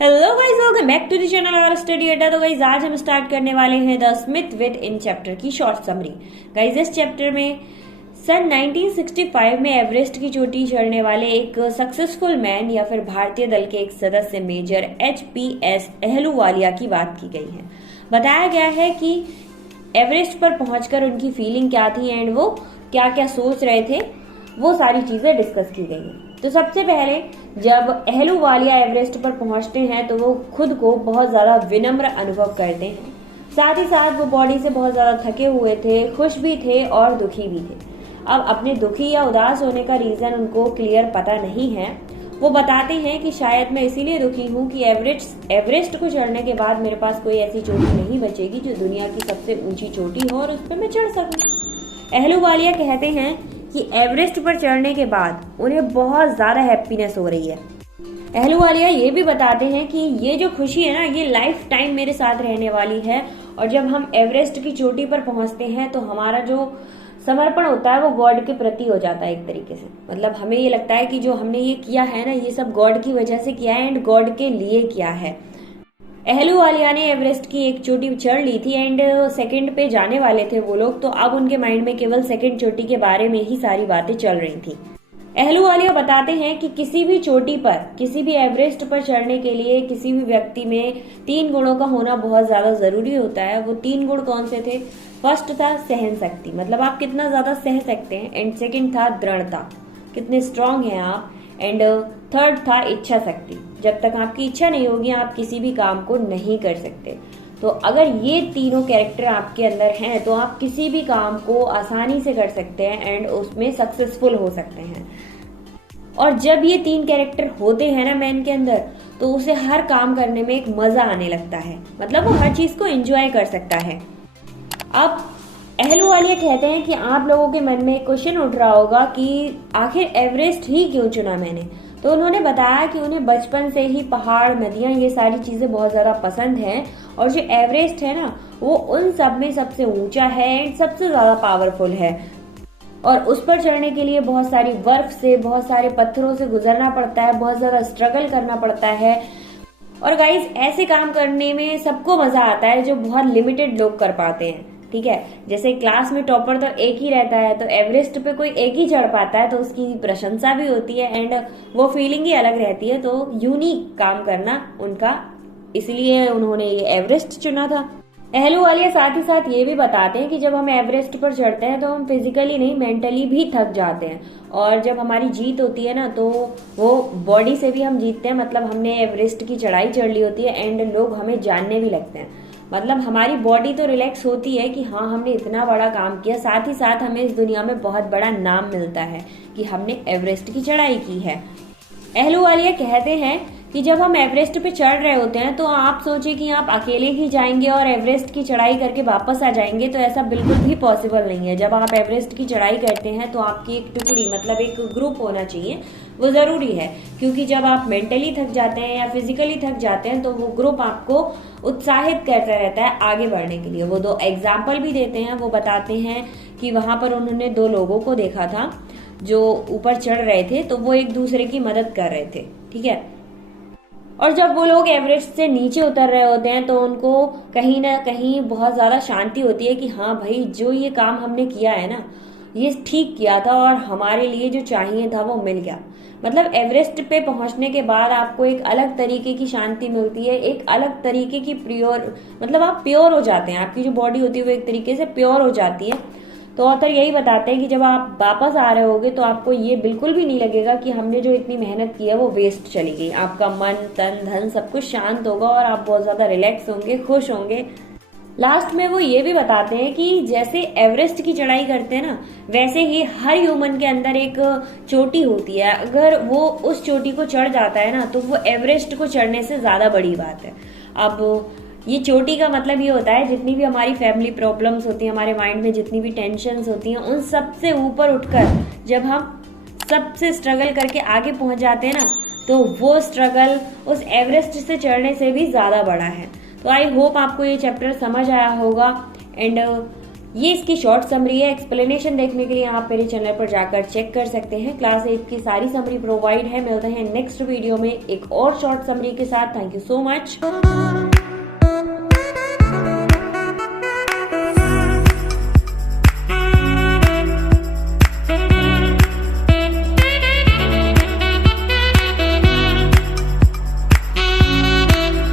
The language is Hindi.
Hello guys, welcome back to the channel और स्टडी अड्डा। तो गाइस आज हम स्टार्ट करने वाले हैं the Smith with in chapter की शॉर्ट समरी। गाइस इस चैप्टर में सन 1965 में एवरेस्ट की चोटी चढ़ने वाले एक सक्सेसफुल मैन या फिर भारतीय दल के एक सदस्य मेजर HPS अहलूवालिया की बात की गई है। बताया गया है कि एवरेस्ट पर पहुंचकर उनकी फीलिंग क्या थी एंड वो क्या क्या सोच रहे थे, वो सारी चीजें डिस्कस की गई हैं। तो सबसे पहले जब अहलूवालिया एवरेस्ट पर पहुंचते हैं तो वो खुद को बहुत ज्यादा विनम्र अनुभव करते हैं। साथ ही साथ वो बॉडी से बहुत ज्यादा थके हुए थे, खुश भी थे और दुखी भी थे। अब अपने दुखी या उदास होने का रीजन उनको क्लियर पता नहीं है। वो बताते हैं कि शायद मैं इसीलिए दुखी हूँ कि एवरेस्ट को चढ़ने के बाद मेरे पास कोई ऐसी चोटी नहीं बचेगी जो दुनिया की सबसे ऊंची चोटी हो और उस पर मैं चढ़ सकूं। अहलूवालिया कहते हैं कि एवरेस्ट पर चढ़ने के बाद उन्हें बहुत ज्यादा हैप्पीनेस हो रही है। अहलूवालिया ये भी बताते हैं कि ये जो खुशी है ना, ये लाइफ टाइम मेरे साथ रहने वाली है। और जब हम एवरेस्ट की चोटी पर पहुंचते हैं तो हमारा जो समर्पण होता है वो गॉड के प्रति हो जाता है एक तरीके से। मतलब हमें ये लगता है कि जो हमने ये किया है ना, ये सब गॉड की वजह से किया है एंड गॉड के लिए किया है। अहलूवालिया ने एवरेस्ट की एक चोटी चढ़ ली थी एंड सेकंड पे जाने वाले थे वो लोग। तो अब उनके माइंड में केवल सेकंड चोटी के बारे में ही सारी बातें चल रही थी। अहलूवालिया बताते हैं कि किसी भी चोटी पर, किसी भी एवरेस्ट पर चढ़ने के लिए किसी भी व्यक्ति में 3 गुणों का होना बहुत ज्यादा जरूरी होता है। वो 3 गुण कौन से थे? फर्स्ट था सहन शक्ति, मतलब आप कितना ज्यादा सह सकते हैं। एंड सेकंड था दृढ़ता, कितने स्ट्रांग हैं आप। एंड थर्ड था इच्छा शक्ति, जब तक आपकी इच्छा नहीं होगी आप किसी भी काम को नहीं कर सकते। तो अगर ये तीनों कैरेक्टर आपके अंदर हैं तो आप किसी भी काम को आसानी से कर सकते हैं एंड उसमें सक्सेसफुल हो सकते हैं। और जब ये 3 कैरेक्टर होते हैं ना मैन के अंदर, तो उसे हर काम करने में एक मजा आने लगता है, मतलब वो हर चीज को एंजॉय कर सकता है। अब अहलूवालिया कहते हैं कि आप लोगों के मन में एक क्वेश्चन उठ रहा होगा कि आखिर एवरेस्ट ही क्यों चुना मैंने। तो उन्होंने बताया कि उन्हें बचपन से ही पहाड़, नदियां, ये सारी चीजें बहुत ज्यादा पसंद हैं। और जो एवरेस्ट है ना, वो उन सब में सबसे ऊंचा है एंड सबसे ज्यादा पावरफुल है। और उस पर चढ़ने के लिए बहुत सारी बर्फ से, बहुत सारे पत्थरों से गुजरना पड़ता है, बहुत ज्यादा स्ट्रगल करना पड़ता है। और गाइज ऐसे काम करने में सबको मजा आता है जो बहुत लिमिटेड लोग कर पाते हैं। ठीक है, जैसे क्लास में टॉपर तो एक ही रहता है, तो एवरेस्ट पे कोई एक ही चढ़ पाता है तो उसकी प्रशंसा भी होती है एंड वो फीलिंग ही अलग रहती है। तो यूनिक काम करना उनका, इसलिए उन्होंने ये एवरेस्ट चुना था। अहलूवालिया साथ ही साथ ये भी बताते हैं कि जब हम एवरेस्ट पर चढ़ते हैं तो हम फिजिकली नहीं, मेंटली भी थक जाते हैं। और जब हमारी जीत होती है ना, तो वो बॉडी से भी हम जीतते हैं। मतलब हमने एवरेस्ट की चढ़ाई चढ़ ली होती है एंड लोग हमें जानने भी लगते हैं। मतलब हमारी बॉडी तो रिलैक्स होती है कि हाँ हमने इतना बड़ा काम किया, साथ ही साथ हमें इस दुनिया में बहुत बड़ा नाम मिलता है कि हमने एवरेस्ट की चढ़ाई की है। अहलूवालिया कहते हैं कि जब हम एवरेस्ट पे चढ़ रहे होते हैं तो आप सोचिए कि आप अकेले ही जाएंगे और एवरेस्ट की चढ़ाई करके वापस आ जाएंगे, तो ऐसा बिल्कुल भी पॉसिबल नहीं है। जब आप एवरेस्ट की चढ़ाई करते हैं तो आपकी एक टुकड़ी, मतलब एक ग्रुप होना चाहिए, वो जरूरी है। क्योंकि जब आप मेंटली थक जाते हैं या फिजिकली थक जाते हैं तो वो ग्रुप आपको उत्साहित करता रहता है आगे बढ़ने के लिए। वो 2 एग्जाम्पल भी देते हैं। वो बताते हैं कि वहां पर उन्होंने 2 लोगों को देखा था जो ऊपर चढ़ रहे थे, तो वो एक दूसरे की मदद कर रहे थे। ठीक है, और जब वो लोग एवरेस्ट से नीचे उतर रहे होते हैं तो उनको कहीं ना कहीं बहुत ज्यादा शांति होती है कि हाँ भाई, जो ये काम हमने किया है ना, ये ठीक किया था और हमारे लिए जो चाहिए था वो मिल गया। मतलब एवरेस्ट पे पहुंचने के बाद आपको एक अलग तरीके की शांति मिलती है, एक अलग तरीके की प्योर, मतलब आप प्योर हो जाते हैं। आपकी जो बॉडी होती है वो एक तरीके से प्योर हो जाती है। तो ऑथर यही बताते हैं कि जब आप वापस आ रहे होगे तो आपको ये बिल्कुल भी नहीं लगेगा कि हमने जो इतनी मेहनत की है वो वेस्ट चली गई। आपका मन, तन, धन सब कुछ शांत होगा और आप बहुत ज्यादा रिलैक्स होंगे, खुश होंगे। लास्ट में वो ये भी बताते हैं कि जैसे एवरेस्ट की चढ़ाई करते हैं ना, वैसे ही हर ह्यूमन के अंदर एक चोटी होती है। अगर वो उस चोटी को चढ़ जाता है ना, तो वो एवरेस्ट को चढ़ने से ज्यादा बड़ी बात है। अब ये चोटी का मतलब ये होता है, जितनी भी हमारी फैमिली प्रॉब्लम्स होती हैं, हमारे माइंड में जितनी भी टेंशन्स होती हैं, उन सब से ऊपर उठकर जब हम सबसे स्ट्रगल करके आगे पहुंच जाते हैं ना, तो वो स्ट्रगल उस एवरेस्ट से चढ़ने से भी ज्यादा बड़ा है। तो आई होप आपको ये चैप्टर समझ आया होगा एंड ये इसकी शॉर्ट समरी है। एक्सप्लेनेशन देखने के लिए आप मेरे चैनल पर जाकर चेक कर सकते हैं। क्लास 8 की सारी समरी प्रोवाइड है। मिलते हैं नेक्स्ट वीडियो में एक और शॉर्ट समरी के साथ। Thank you so much.